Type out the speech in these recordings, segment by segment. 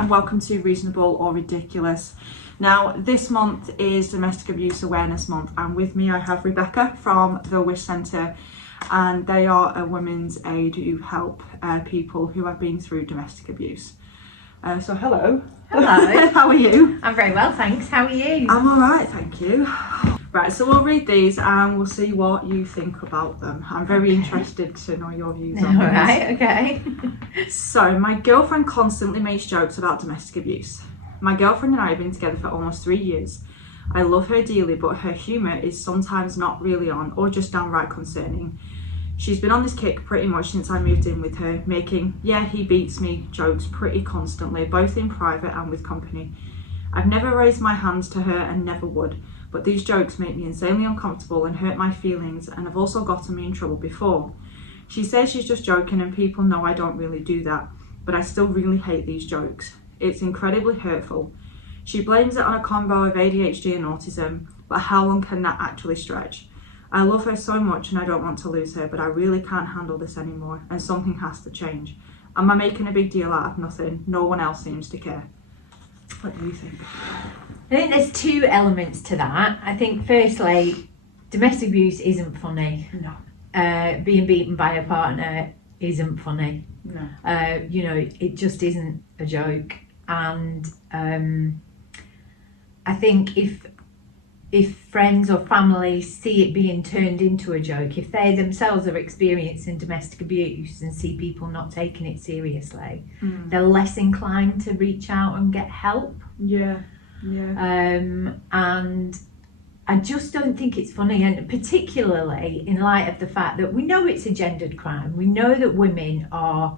and welcome to Reasonable or Ridiculous. Now, this month is Domestic Abuse Awareness Month, and with me I have Rebekah from the Wish Centre, and they are a women's aid who help people who have been through domestic abuse. So hello. Hello. How are you? I'm very well, thanks. How are you? I'm alright, thank you. Right, so we'll read these and we'll see what you think about them. I'm very interested to know your views on these. Alright, okay. So, my girlfriend constantly makes jokes about domestic abuse. My girlfriend and I have been together for almost 3 years. I love her dearly, but her humour is sometimes not really on or just downright concerning. She's been on this kick pretty much since I moved in with her, making "yeah, he beats me" jokes pretty constantly, both in private and with company. I've never raised my hands to her and never would, but these jokes make me insanely uncomfortable and hurt my feelings, and have also gotten me in trouble before. She says she's just joking and people know I don't really do that, but I still really hate these jokes. It's incredibly hurtful. She blames it on a combo of ADHD and autism, but how long can that actually stretch? I love her so much and I don't want to lose her, but I really can't handle this anymore and something has to change. Am I making a big deal out of nothing? No one else seems to care. What do you think? I think there's two elements to that. I think firstly, domestic abuse isn't funny. No. Being beaten by a partner isn't funny. No. It just isn't a joke. And I think if friends or family see it being turned into a joke, if they themselves are experiencing domestic abuse and see people not taking it seriously, they're less inclined to reach out and get help. Yeah. And I just don't think it's funny, and particularly in light of the fact that we know it's a gendered crime. We know that women are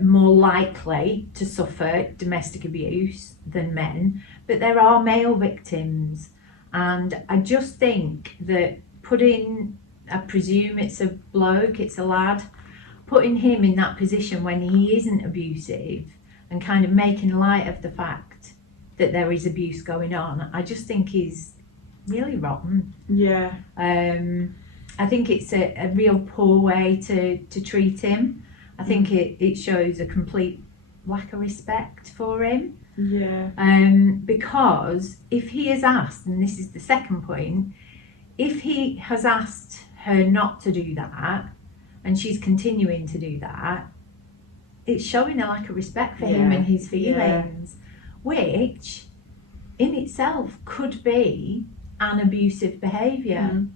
more likely to suffer domestic abuse than men, but there are male victims, and I just think that I presume it's a bloke, it's a lad, putting him in that position when he isn't abusive and kind of making light of the fact that there is abuse going on, I just think is really rotten. Yeah. I think it's a real poor way to treat him. I think it shows a complete lack of respect for him. Yeah. Because if he has asked, and this is the second point, if he has asked her not to do that and she's continuing to do that, it's showing a lack of respect for him and his feelings, which in itself could be an abusive behaviour.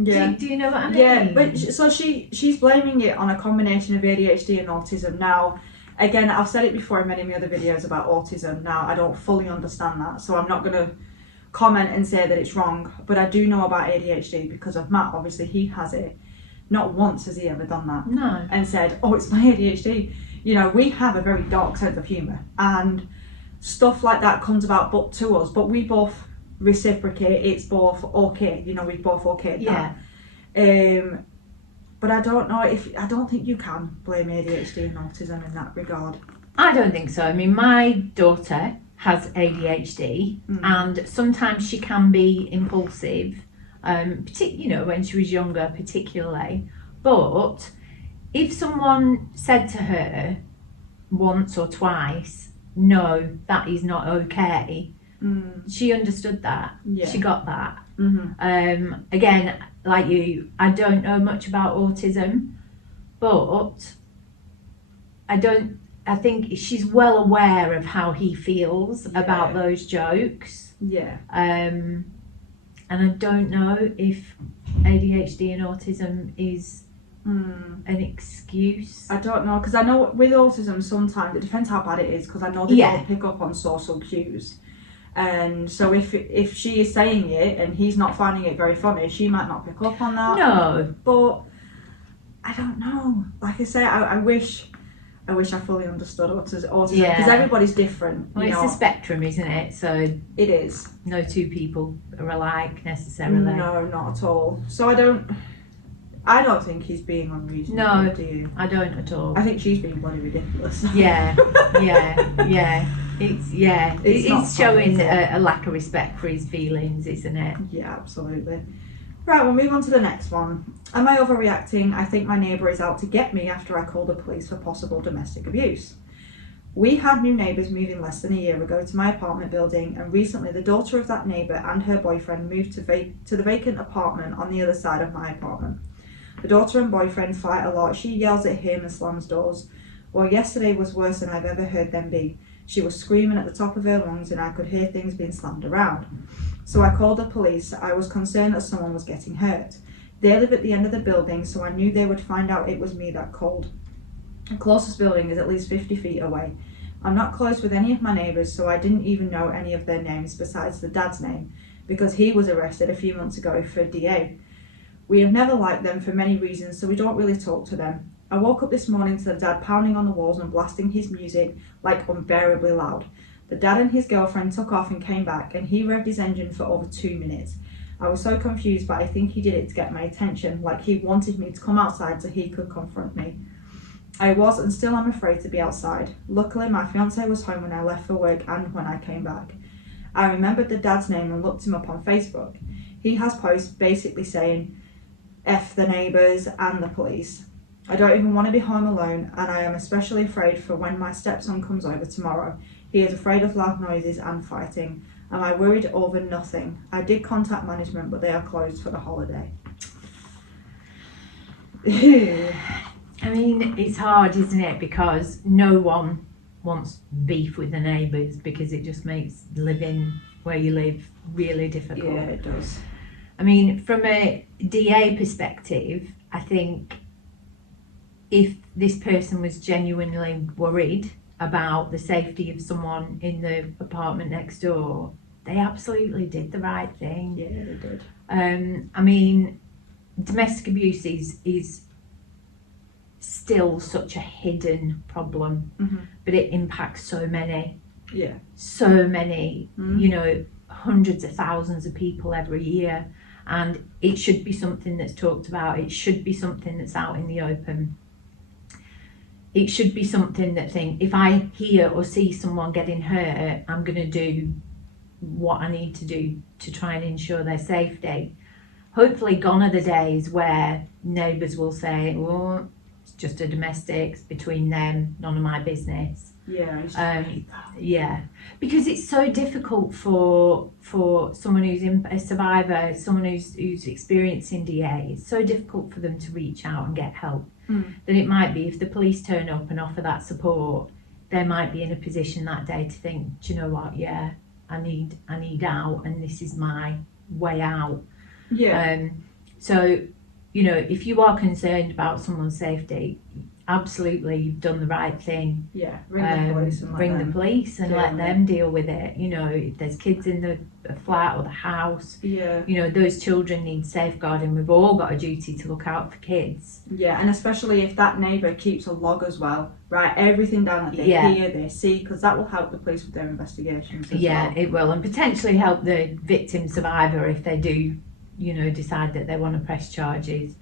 Yeah. Do you know what I mean? Yeah, but so she's blaming it on a combination of ADHD and autism. Now, again, I've said it before in many other videos about autism. Now, I don't fully understand that, so I'm not going to comment and say that it's wrong, but I do know about ADHD because of Matt. Obviously, he has it. Not once has he ever done that. No. And said, oh, it's my ADHD. You know, we have a very dark sense of humour, and stuff like that comes about but to us, but we both reciprocate. It's both okay, we both okay that. But I don't think you can blame ADHD and autism in that regard. I don't think so. I mean, my daughter has ADHD and sometimes she can be impulsive, when she was younger particularly, but if someone said to her once or twice, no, that is not okay, she understood that. She got that. Again, like you, I don't know much about autism, but I think she's well aware of how he feels about those jokes. And I don't know if ADHD and autism is an excuse. I don't know, because I know with autism sometimes it depends how bad it is, because I know they don't pick up on social cues. And so if she is saying it and he's not finding it very funny, she might not pick up on that. No. But I don't know. Like I say, I wish I fully understood autism, because everybody's different. Well, it's a spectrum, isn't it? So it is. No two people are alike necessarily. No, not at all. So I don't think he's being unreasonable. No, do you? I don't at all. I think she's being bloody ridiculous. Yeah. It's showing a lack of respect for his feelings, isn't it? Yeah, absolutely. Right, we'll move on to the next one. Am I overreacting? I think my neighbour is out to get me after I called the police for possible domestic abuse. We had new neighbours moving less than a year ago to my apartment building, and recently the daughter of that neighbour and her boyfriend moved to the vacant apartment on the other side of my apartment. The daughter and boyfriend fight a lot. She yells at him and slams doors. Well, yesterday was worse than I've ever heard them be. She was screaming at the top of her lungs and I could hear things being slammed around. So I called the police. I was concerned that someone was getting hurt. They live at the end of the building, so I knew they would find out it was me that called. The closest building is at least 50 feet away. I'm not close with any of my neighbours, so I didn't even know any of their names besides the dad's name, because he was arrested a few months ago for DA. We have never liked them for many reasons, so we don't really talk to them. I woke up this morning to the dad pounding on the walls and blasting his music like unbearably loud. The dad and his girlfriend took off and came back, and he revved his engine for over 2 minutes. I was so confused, but I think he did it to get my attention, like he wanted me to come outside so he could confront me. I was and still am afraid to be outside. Luckily, my fiance was home when I left for work and when I came back. I remembered the dad's name and looked him up on Facebook. He has posts basically saying, F the neighbours and the police. I don't even want to be home alone, and I am especially afraid for when my stepson comes over tomorrow. He is afraid of loud noises and fighting. Am I worried over nothing? I did contact management, but they are closed for the holiday. I mean, it's hard, isn't it? Because no one wants beef with the neighbours, because it just makes living where you live really difficult. Yeah, it does. I mean, from a DA perspective, I think if this person was genuinely worried about the safety of someone in the apartment next door, they absolutely did the right thing. Yeah, they did. I mean, domestic abuse is still such a hidden problem, but it impacts so many. Yeah. So many, you know, hundreds of thousands of people every year. And it should be something that's talked about. It should be something that's out in the open. It should be something that if I hear or see someone getting hurt, I'm going to do what I need to do to try and ensure their safety. Hopefully gone are the days where neighbours will say, oh, it's just a domestic, it's between them, none of my business. Yeah, yeah, because it's so difficult for someone who's a survivor, someone who's experiencing DA. It's so difficult for them to reach out and get help. Then it might be if the police turn up and offer that support, they might be in a position that day to think, do you know what? Yeah, I need out, and this is my way out. Yeah. So, you know, if you are concerned about someone's safety, absolutely, you've done the right thing. Yeah, ring the police and let them deal with it. You know, if there's kids in the flat or the house, you know, those children need safeguarding. We've all got a duty to look out for kids. Yeah, and especially if that neighbour keeps a log as well, write everything down that they hear, they see, because that will help the police with their investigations as well. It will, and potentially help the victim survivor if they do, you know, decide that they want to press charges.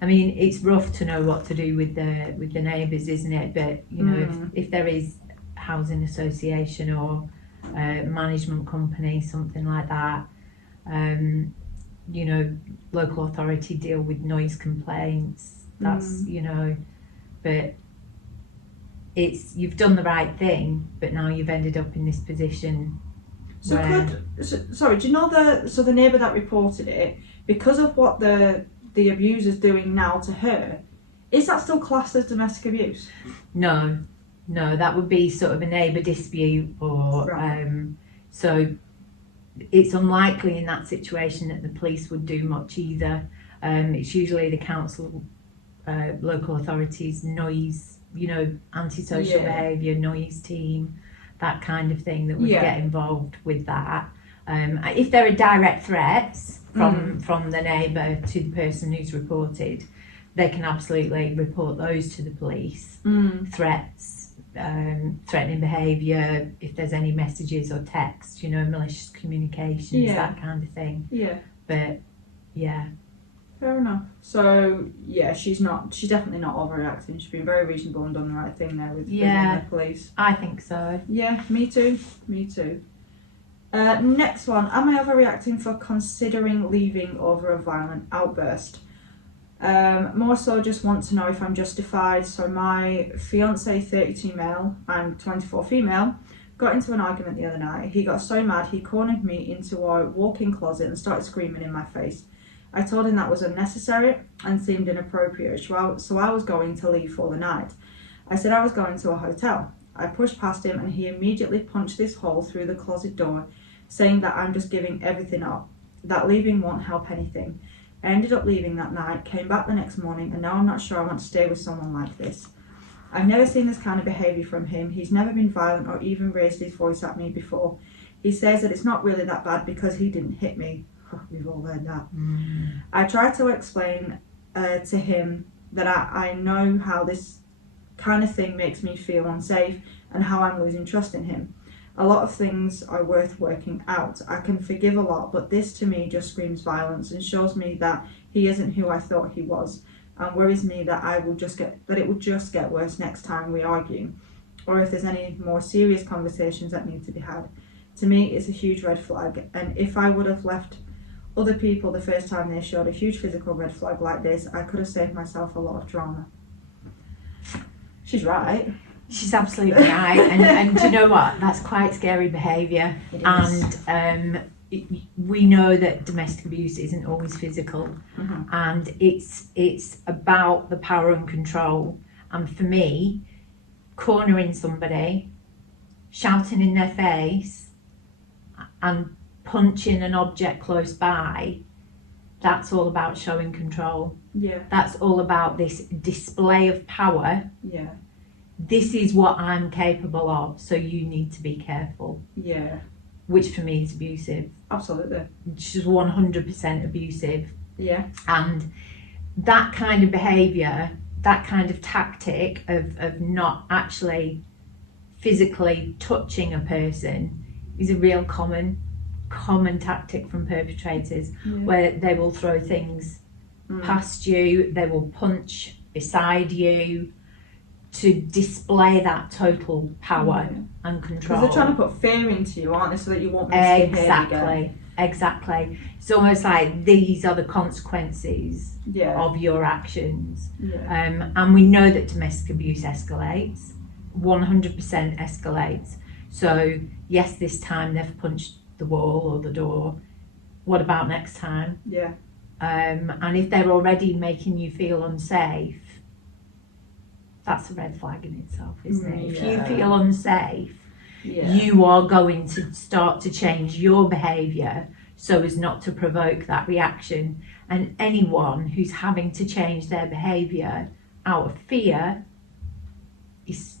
I mean, it's rough to know what to do with the neighbours, isn't it? But you know, if there is a housing association or a management company, something like that, you know, local authority deal with noise complaints. That's you know, but you've done the right thing, but now you've ended up in this position. So do you know the neighbour that reported it, because of what the abuser's doing now to her, is that still classed as domestic abuse? No, that would be sort of a neighbour dispute, or right. So it's unlikely in that situation that the police would do much either. It's usually the council, local authorities, noise, you know, antisocial behaviour, noise team, that kind of thing that would get involved with that. If there are direct threats from the neighbour to the person who's reported, they can absolutely report those to the police. Threats, threatening behaviour, if there's any messages or texts, you know, malicious communications, that kind of thing. Yeah. But yeah. Fair enough. So yeah, she's definitely not overreacting. She's been very reasonable and done the right thing there with the police. I think so. Yeah, me too. Next one. Am I overreacting for considering leaving over a violent outburst? More so just want to know if I'm justified. So my fiance, 32 male, I'm 24 female, got into an argument the other night. He got so mad he cornered me into a walk-in closet and started screaming in my face. I told him that was unnecessary and seemed inappropriate, so I was going to leave for the night. I said I was going to a hotel. I pushed past him and he immediately punched this hole through the closet door, saying that I'm just giving everything up, that leaving won't help anything. I ended up leaving that night, came back the next morning, and now I'm not sure I want to stay with someone like this. I've never seen this kind of behaviour from him. He's never been violent or even raised his voice at me before. He says that it's not really that bad because he didn't hit me. We've all heard that. I tried to explain to him that I know how this kind of thing makes me feel unsafe and how I'm losing trust in him. A lot of things are worth working out. I can forgive a lot, but this to me just screams violence and shows me that he isn't who I thought he was, and worries me that it will just get worse next time we argue, or if there's any more serious conversations that need to be had. To me, it's a huge red flag, and if I would have left other people the first time they showed a huge physical red flag like this, I could have saved myself a lot of drama. She's right. She's absolutely right, and do you know what? That's quite scary behaviour. And we know that domestic abuse isn't always physical, and it's about the power and control. And for me, cornering somebody, shouting in their face, and punching an object close by, that's all about showing control. Yeah. That's all about this display of power. Yeah. This is what I'm capable of, so you need to be careful. Yeah. Which for me is abusive. Absolutely. Just 100% abusive. Yeah. And that kind of behaviour, that kind of tactic of not actually physically touching a person is a real common tactic from perpetrators, where they will throw things past you, they will punch beside you, to display that total power and control. Because they're trying to put fear into you, aren't they, so that you won't misbehave again. Exactly. It's almost like these are the consequences of your actions. And we know that domestic abuse escalates, 100% escalates. So yes, this time they've punched the wall or the door. What about next time? Yeah. And if they're already making you feel unsafe, that's a red flag in itself, isn't it? If you feel unsafe, you are going to start to change your behaviour so as not to provoke that reaction. And anyone who's having to change their behaviour out of fear is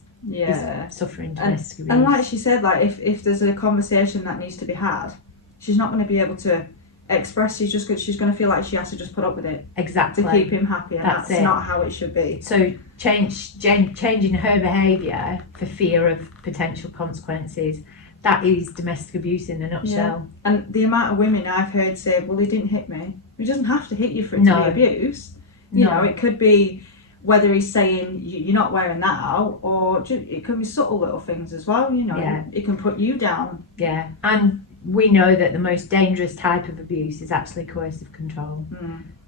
suffering domestic abuse. And like she said, like if there's a conversation that needs to be had, she's not going to be able to express. She's going to feel like she has to just put up with it. Exactly. To keep him happy, and that's not how it should be. So changing her behaviour for fear of potential consequences, that is domestic abuse in a nutshell. Yeah. And the amount of women I've heard say, well, he didn't hit me. He doesn't have to hit you for it to be abuse. You know, it could be whether he's saying you're not wearing that out, or it could be subtle little things as well, you know. It can put you down. Yeah. And we know that the most dangerous type of abuse is actually coercive control.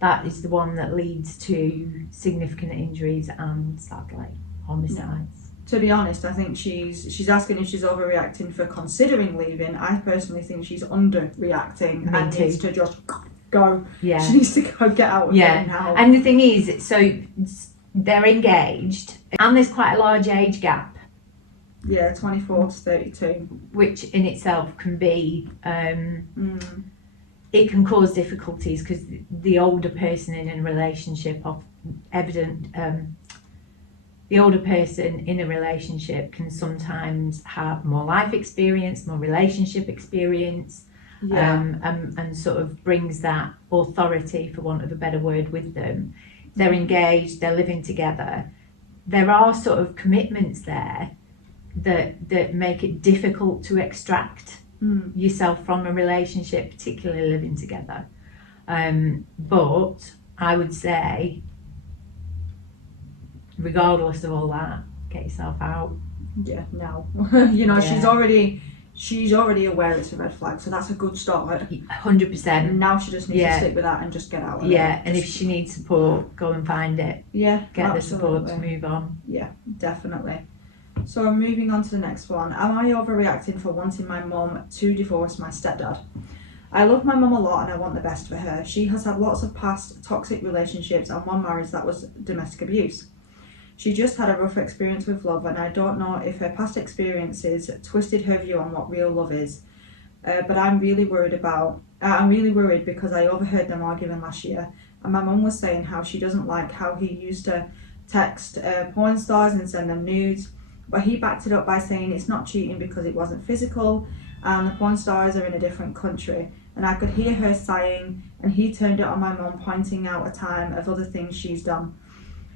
That is the one that leads to significant injuries and, sadly, homicides. To be honest, I think she's asking if she's overreacting for considering leaving. I personally think she's underreacting and needs to just go. Yeah. She needs to go get out of there now. And the thing is, so they're engaged, and there's quite a large age gap. Yeah, 24 to 32. Which in itself can be, it can cause difficulties, because the older person in a relationship the older person in a relationship can sometimes have more life experience, more relationship experience, and sort of brings that authority, for want of a better word, with them. They're engaged, they're living together. There are sort of commitments there that make it difficult to extract yourself from a relationship, particularly living together. But I would say, regardless of all that, get yourself out. Yeah, no. You know, she's she's already aware it's a red flag, so that's a good start. 100%. Now she just needs to stick with that and just get out of it. And if she needs support, go and find it. Yeah, get absolutely. the support to move on. Yeah, definitely. So I'm moving on to the next one. Am I overreacting for wanting my mum to divorce my stepdad? I love my mum a lot and I want the best for her. She has had lots of past toxic relationships and one marriage that was domestic abuse. She just had a rough experience with love, and I don't know if her past experiences twisted her view on what real love is. But I'm really worried because I overheard them arguing last year, and my mum was saying how she doesn't like how he used to text porn stars and send them nudes, but he backed it up by saying it's not cheating because it wasn't physical, and the porn stars are in a different country. And I could hear her sighing, and he turned it on my mum, pointing out a time of other things she's done.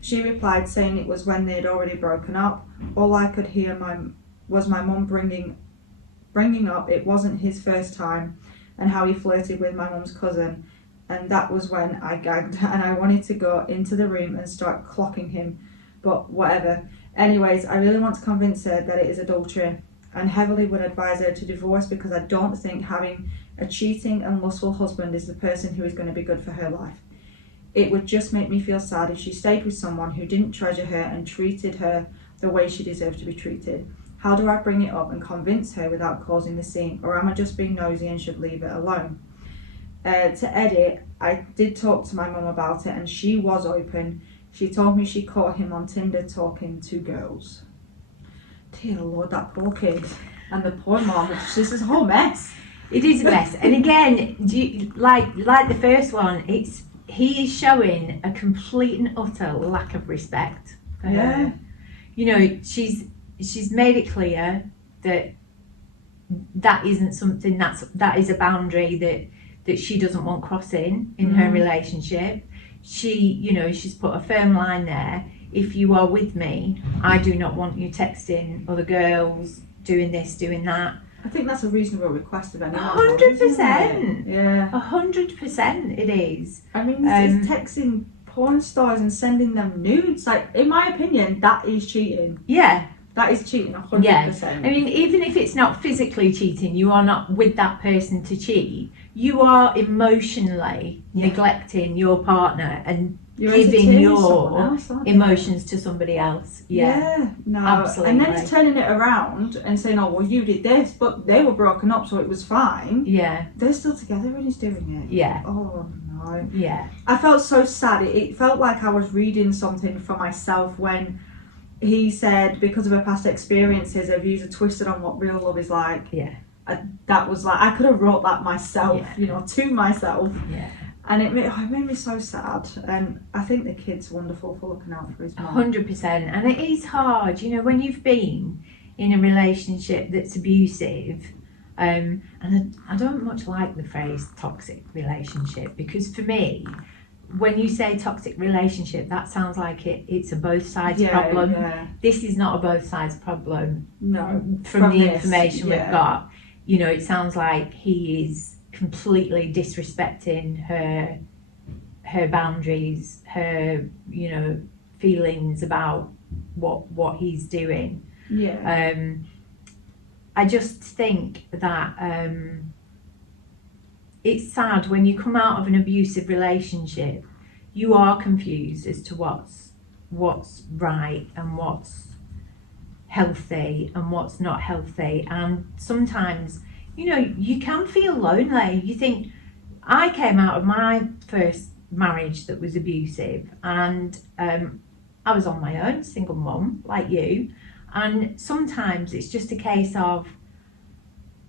She replied saying it was when they'd already broken up. All I could hear was my mum bringing up it wasn't his first time and how he flirted with my mum's cousin. And that was when I gagged and I wanted to go into the room and start clocking him, but whatever. Anyways, I really want to convince her that it is adultery and heavily would advise her to divorce because I don't think having a cheating and lustful husband is the person who is going to be good for her life. It would just make me feel sad if she stayed with someone who didn't treasure her and treated her the way she deserved to be treated. How do I bring it up and convince her without causing a scene? Or am I just being nosy and should leave it alone? To edit, I did talk to my mum about it and she was open. She told me she caught him on Tinder talking to girls. Dear Lord, that poor kid. And the poor mom, this is a whole mess. It is a mess. And again, like the first one, he is showing a complete and utter lack of respect for her. You know, she's made it clear that isn't something that is a boundary that she doesn't want crossing in her relationship. She's put a firm line there. If you are with me, I do not want you texting other girls, doing this, doing that. I think that's a reasonable request of anyone. 100%. Yeah. 100% it is. I mean, it's texting porn stars and sending them nudes. Like, in my opinion, that is cheating. Yeah. That is cheating, 100%. Yeah. I mean, even if it's not physically cheating, you are not with that person to cheat. You are emotionally neglecting your partner and giving your emotions to somebody else. No, absolutely. And then it's turning it around and saying, oh, well, you did this, but they were broken up, so it was fine. Yeah. They're still together and he's doing it. Yeah. Oh, no. Yeah. I felt so sad. It felt like I was reading something for myself when he said, because of her past experiences, her views are twisted on what real love is like. Yeah. That was like, I could have wrote that myself, to myself. Yeah. And it made me so sad. And I think the kid's wonderful for looking out for his mum. 100%. And it is hard, when you've been in a relationship that's abusive. And I don't much like the phrase toxic relationship, because for me, when you say toxic relationship, that sounds like it's a both sides problem. Yeah. This is not a both sides problem. No. From the information we've got. It sounds like he is completely disrespecting her boundaries, her feelings about what he's doing. I just think that it's sad when you come out of an abusive relationship, you are confused as to what's right and what's healthy and what's not healthy. And sometimes you can feel lonely. You think, I came out of my first marriage that was abusive, and I was on my own, single mum like you, and sometimes it's just a case of,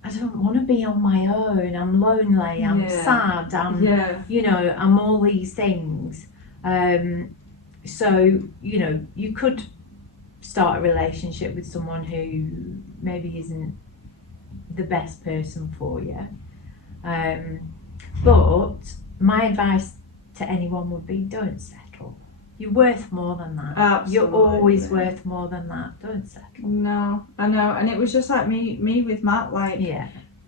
I don't want to be on my own, I'm lonely, I'm sad, I'm all these things. So you could start a relationship with someone who maybe isn't the best person for you, but my advice to anyone would be, don't settle. You're worth more than that. Absolutely. You're always worth more than that. Don't settle. No, I know. And it was just like me with Matt, like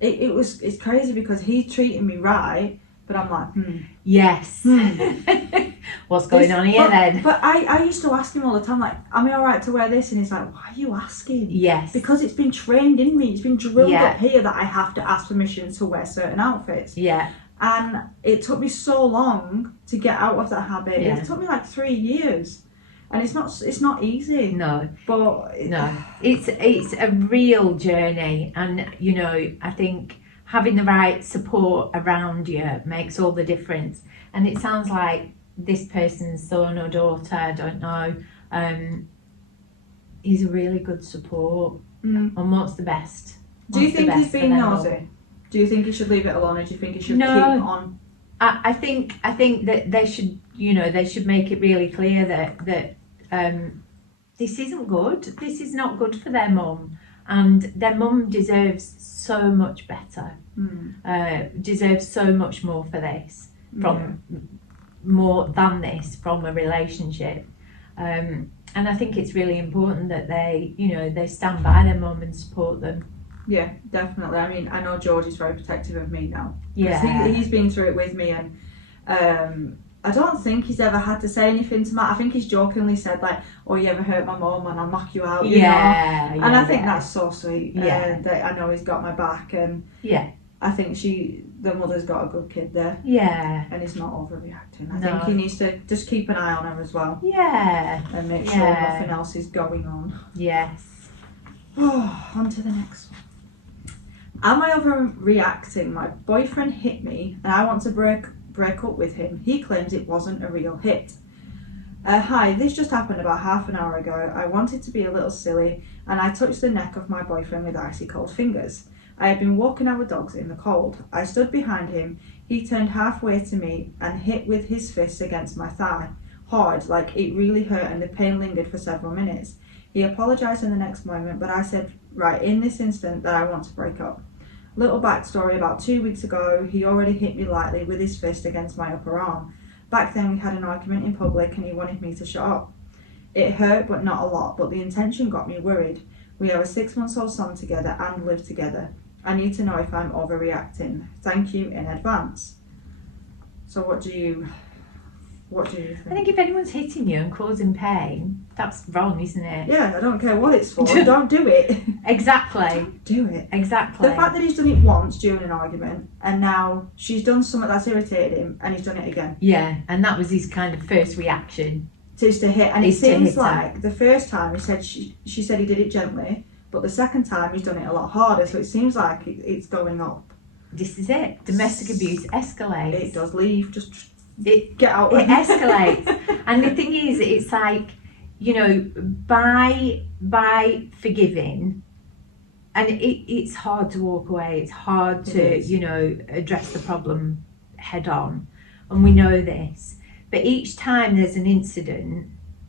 it's crazy because he treated me right, But I'm like, Yes. What's going on here then? But I used to ask him all the time, like, am I alright to wear this? And he's like, why are you asking? Yes. Because it's been trained in me. It's been drilled up here that I have to ask permission to wear certain outfits. Yeah. And it took me so long to get out of that habit. Yeah. It took me like 3 years. And it's not easy. No. But no. It's a real journey, and you know, I think having the right support around you makes all the difference. And it sounds like this person's son or daughter, I don't know, is a really good support. And what's the best? Do you think he's being nosy? Do you think he should leave it alone, or do you think he should keep on? I think that they should, you know, they should make it really clear that this isn't good. This is not good for their mum, and their mum deserves so much better. Deserves so much more for this, from more than this, from a relationship. And I think it's really important that they, you know, they stand by their mum and support them. Yeah, definitely. I mean, I know George is very protective of me now. Yeah. He's been through it with me, and I don't think he's ever had to say anything to Matt. I think he's jokingly said, like, oh, you ever hurt my mum and I'll knock you out, you know? And I think that's so sweet. That I know he's got my back, and I think the mother's got a good kid there. Yeah. And he's not overreacting. I think he needs to just keep an eye on her as well. Yeah. And make sure nothing else is going on. Yes. Oh, on to the next one. Am I overreacting? My boyfriend hit me and I want to break up with him. He claims it wasn't a real hit. Hi, this just happened about half an hour ago. I wanted to be a little silly and I touched the neck of my boyfriend with icy cold fingers. I had been walking our dogs in the cold. I stood behind him. He turned halfway to me and hit with his fist against my thigh. Hard, like it really hurt, and the pain lingered for several minutes. He apologised in the next moment, but I said, right, in this instant that I want to break up. Little backstory, about 2 weeks ago, he already hit me lightly with his fist against my upper arm. Back then we had an argument in public and he wanted me to shut up. It hurt, but not a lot, but the intention got me worried. We have a 6-month-old son together and live together. I need to know if I'm overreacting. Thank you in advance. So what do you think? I think if anyone's hitting you and causing pain, that's wrong, isn't it? Yeah, I don't care what it's for. Don't do it. Exactly. Don't do it. Exactly. The fact that he's done it once during an argument, and now she's done something that's irritated him, and he's done it again. Yeah, and that was his kind of first reaction. Is to hit, and it seems like the first time he said she said he did it gently, but the second time he's done it a lot harder. So it seems like it's going up. This is it. Domestic abuse escalates. It does. Leave. Just get out. It escalates. And the thing is, it's like, you know, by forgiving, and it's hard to walk away. It's hard to, you know, address the problem head on, and we know this. But each time there's an incident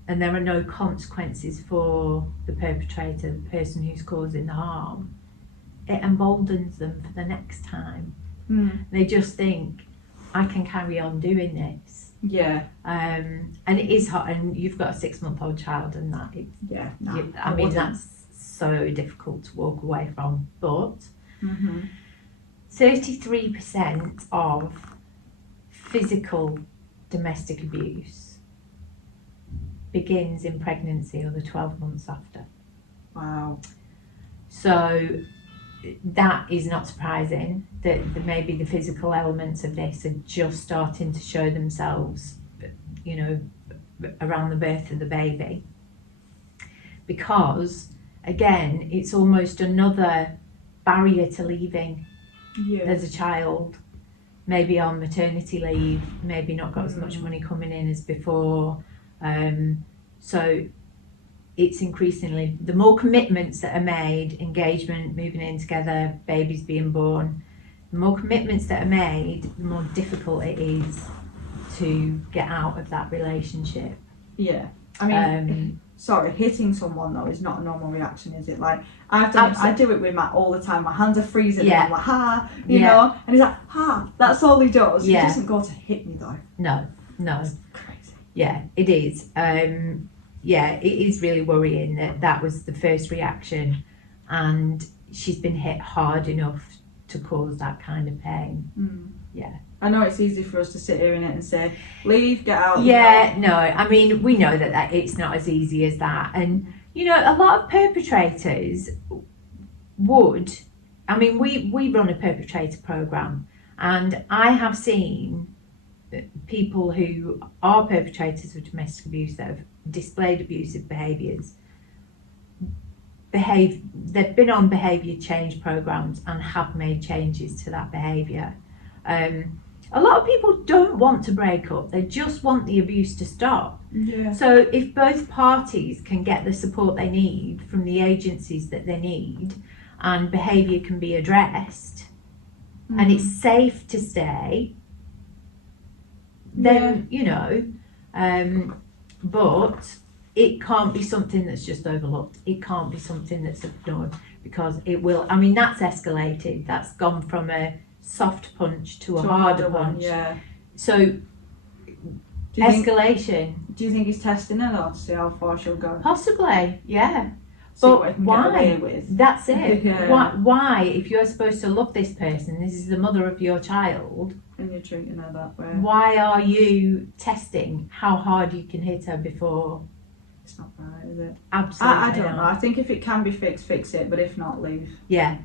and there are no consequences for the perpetrator, the person who's causing the harm, it emboldens them for the next time. They just think, I can carry on doing this. Yeah. And it is hard, and you've got a 6-month-old child, and that I mean, that's so difficult to walk away from. But 33% of physical domestic abuse begins in pregnancy or the 12 months after. Wow. So that is not surprising that maybe the physical elements of this are just starting to show themselves, you know, around the birth of the baby. Because, again, it's almost another barrier to leaving. There's a child, maybe on maternity leave, maybe not got as much money coming in as before. So it's increasingly, the more commitments that are made, engagement, moving in together, babies being born, the more commitments that are made, the more difficult it is to get out of that relationship. Yeah. I mean, sorry, hitting someone though is not a normal reaction, is it? Like, I do it with Matt all the time. My hands are freezing and I'm like, ha, you know? And he's like, ha, that's all he does. Yeah. He doesn't go to hit me though. No. That's crazy. Yeah, it is. Yeah, it is really worrying that was the first reaction, and she's been hit hard enough to cause that kind of pain. Yeah. I know it's easy for us to sit here in it and say, leave, get out. Yeah, no, I mean, we know that it's not as easy as that. And, you know, a lot of perpetrators would, I mean, we run a perpetrator program, and I have seen people who are perpetrators of domestic abuse that have displayed abusive behaviours they've been on behaviour change programs and have made changes to that behaviour. A lot of people don't want to break up, they just want the abuse to stop. Yeah. So if both parties can get the support they need from the agencies that they need, and behaviour can be addressed, and it's safe to stay, then, you know, but it can't be something that's just overlooked. It can't be something that's ignored, because it will, I mean, that's escalated. That's gone from a soft punch to a harder punch. Yeah. So, escalation. Do you think he's testing her though, to see how far she'll go? Possibly, yeah. See But what he can why? get away with. That's it. Yeah. Why, if you're supposed to love this person, this is the mother of your child, And you're treating her that way. why are you testing how hard you can hit her before? It's not right, is it? Absolutely I don't know. not. I think if it can be fixed, fix it. But if not, leave. Yeah.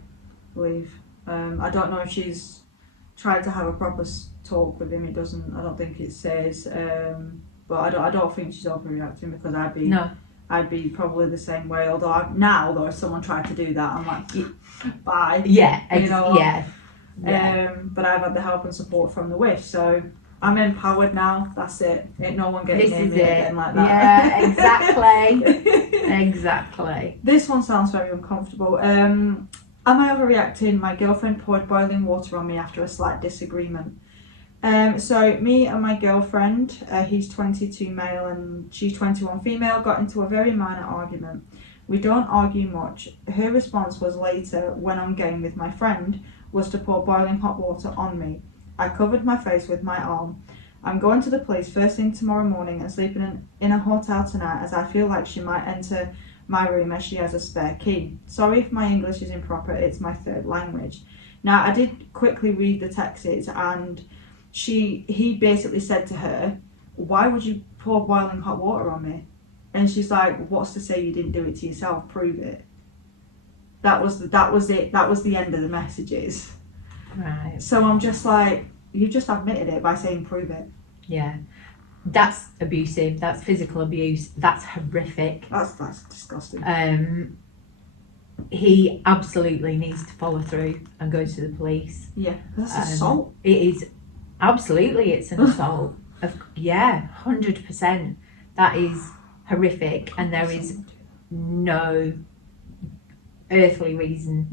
Leave. I don't know if she's tried to have a proper talk with him. It doesn't. I don't think it says. But I don't think she's overreacting, because I'd be probably the same way. Although now, though, if someone tried to do that, I'm like, bye. Yeah. You know? Yeah. But I've had the help and support from the wish, so I'm empowered now. That's it. Ain't no one getting near me again like that. Yeah, exactly. Exactly. This one sounds very uncomfortable. Am I overreacting? My girlfriend poured boiling water on me after a slight disagreement. So me and my girlfriend, he's 22 male and she's 21 female, got into a very minor argument. We don't argue much. Her response was later, when on game with my friend, was to pour boiling hot water on me. I covered my face with my arm. I'm going to the police first thing tomorrow morning and sleeping in a hotel tonight, as I feel like she might enter my room as she has a spare key. Sorry if my English is improper, it's my third language. Now, I did quickly read the texts, and he basically said to her, why would you pour boiling hot water on me? And she's like, what's to say you didn't do it to yourself? Prove it. That was it. That was the end of the messages. Right. So I'm just like, you just admitted it by saying prove it. Yeah. That's abusive. That's physical abuse. That's horrific. That's disgusting. He absolutely needs to follow through and go to the police. Yeah, that's assault. It is absolutely. It's an assault. 100%. That is horrific, and there is no earthly reason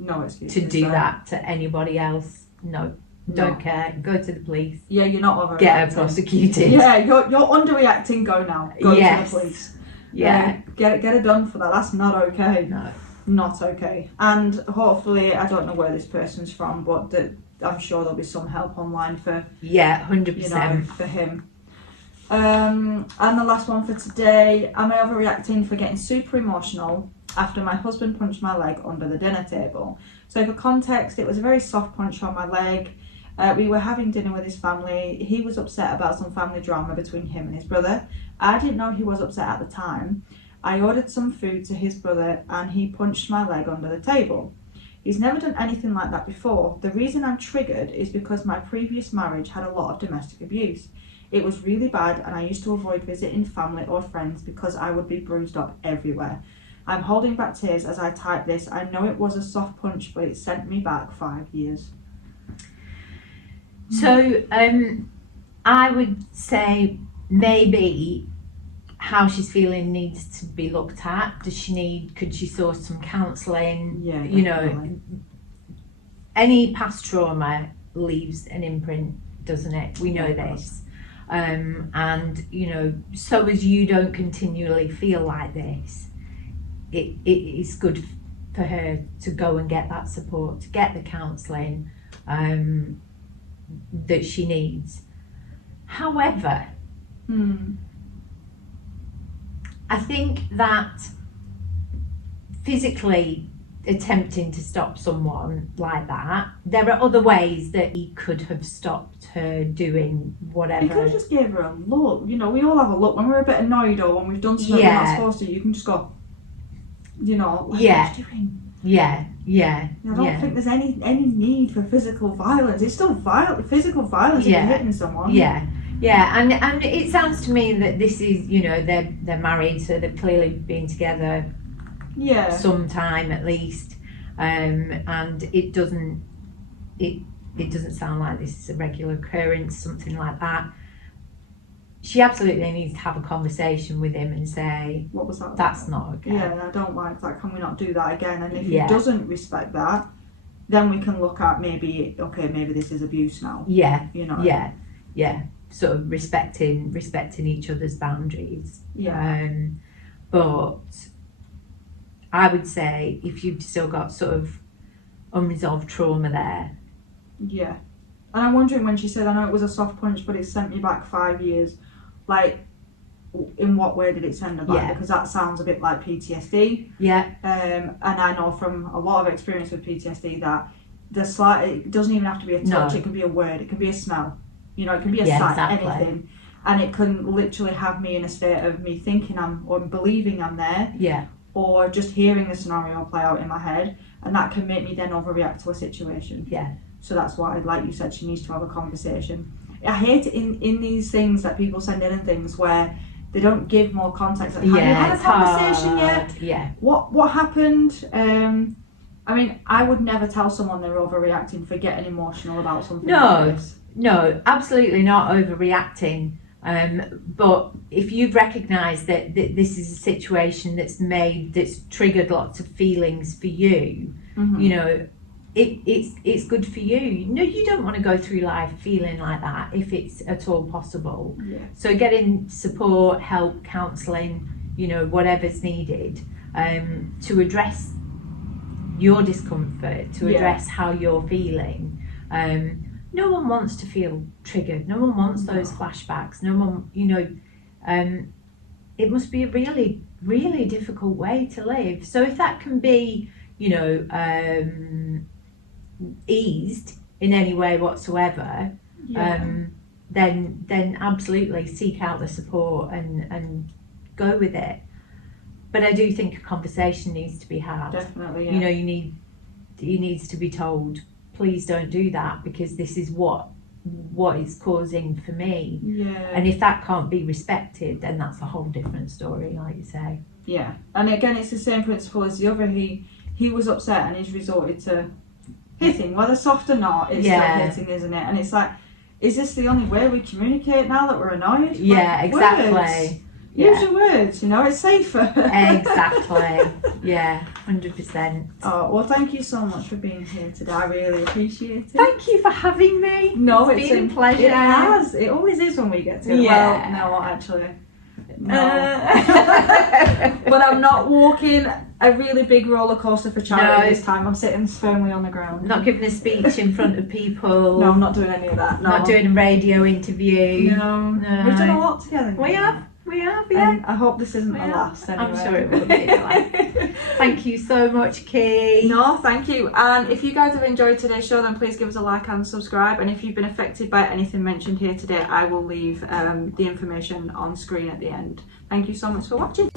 to do that to anybody else. No, don't care. Go to the police. Yeah, you're not overreacting. Get her prosecuted. Yeah, you're underreacting. Go now. Go to the police. Yeah. Get it done for that. That's not okay. No. Not okay. And hopefully, I don't know where this person's from, but I'm sure there'll be some help online for 100%. For him. And the last one for today. Am I overreacting for getting super emotional after my husband punched my leg under the dinner table? So for context, it was a very soft punch on my leg. We were having dinner with his family. He was upset about some family drama between him and his brother. I didn't know he was upset at the time. I ordered some food to his brother and he punched my leg under the table. He's never done anything like that before. The reason I'm triggered is because my previous marriage had a lot of domestic abuse. It was really bad, and I used to avoid visiting family or friends because I would be bruised up everywhere. I'm holding back tears as I type this. I know it was a soft punch, but it sent me back 5 years. So I would say maybe how she's feeling needs to be looked at. Could she source some counselling? Yeah, you know, any past trauma leaves an imprint, doesn't it? We know this. And you know, so as you don't continually feel like this, it is good for her to go and get that support, to get the counselling that she needs. However, I think that physically attempting to stop someone like that. There are other ways that he could have stopped her doing whatever. He could have just gave her a look. You know, we all have a look when we're a bit annoyed or when we've done something we're not supposed to. You can just go, you know, like, yeah, what are you doing? yeah. I don't think there's any need for physical violence. It's still physical violence if you're hitting someone. Yeah, and it sounds to me that this is, you know, they're married, so they've clearly been together some time at least, and it doesn't sound like this is a regular occurrence, something like that. She absolutely needs to have a conversation with him and say, what was that? That's not okay. Yeah, I don't like that. Can we not do that again? And if he doesn't respect that, then we can look at maybe this is abuse now. Yeah, you know. Yeah. Sort of respecting each other's boundaries. Yeah. But I would say if you've still got sort of unresolved trauma there. Yeah. And I'm wondering when she said, I know it was a soft punch, but it sent me back 5 years. Like, in what way did it send her back? Yeah. Because that sounds a bit like PTSD. Yeah. And I know from a lot of experience with PTSD that it doesn't even have to be a touch. No. It can be a word. It can be a smell. You know, it can be a sight, anything. And it can literally have me in a state of me thinking or believing I'm there. Yeah. Or just hearing the scenario play out in my head. And that can make me then overreact to a situation. Yeah. So that's why, like you said, she needs to have a conversation. I hate it in these things that people send in and things where they don't give more context. Like, have you had a conversation yet? Yeah. What happened? I mean, I would never tell someone they're overreacting for getting emotional about something like this. No, absolutely not overreacting. But if you've recognised that this is a situation that's triggered lots of feelings for you, you know, it's good for you. No, you don't want to go through life feeling like that if it's at all possible. Yeah. So getting support, help, counselling, you know, whatever's needed, to address your discomfort, to address how you're feeling. No one wants to feel triggered. No one wants those flashbacks. No one, you know, it must be a really, really difficult way to live. So if that can be, you know, eased in any way whatsoever, then absolutely seek out the support and go with it. But I do think a conversation needs to be had. Definitely, yeah. You know, he needs to be told, please don't do that because this is what it's causing for me. Yeah. And if that can't be respected, then that's a whole different story, like you say. Yeah. And again, it's the same principle as the other. He was upset and he's resorted to hitting, whether soft or not, it's still hitting, isn't it? And it's like, is this the only way we communicate now that we're annoyed? Yeah, like, exactly. Words. Use your words, you know, it's safer. Exactly. Yeah, 100%. Oh, well, thank you so much for being here today. I really appreciate it. Thank you for having me. No, it's been a pleasure. It has. It always is when we get together. Yeah. Well, no, actually. No. But I'm not walking a really big roller coaster for charity this time. I'm sitting firmly on the ground. Not giving a speech in front of people. No, I'm not doing any of that. No. Not doing a radio interview. No. We've done a lot together. We have, yeah. And I hope this isn't the last anyway. I'm sure it will be. Thank you so much, Kay. No, thank you. And if you guys have enjoyed today's show, then please give us a like and subscribe. And if you've been affected by anything mentioned here today, I will leave the information on screen at the end. Thank you so much for watching.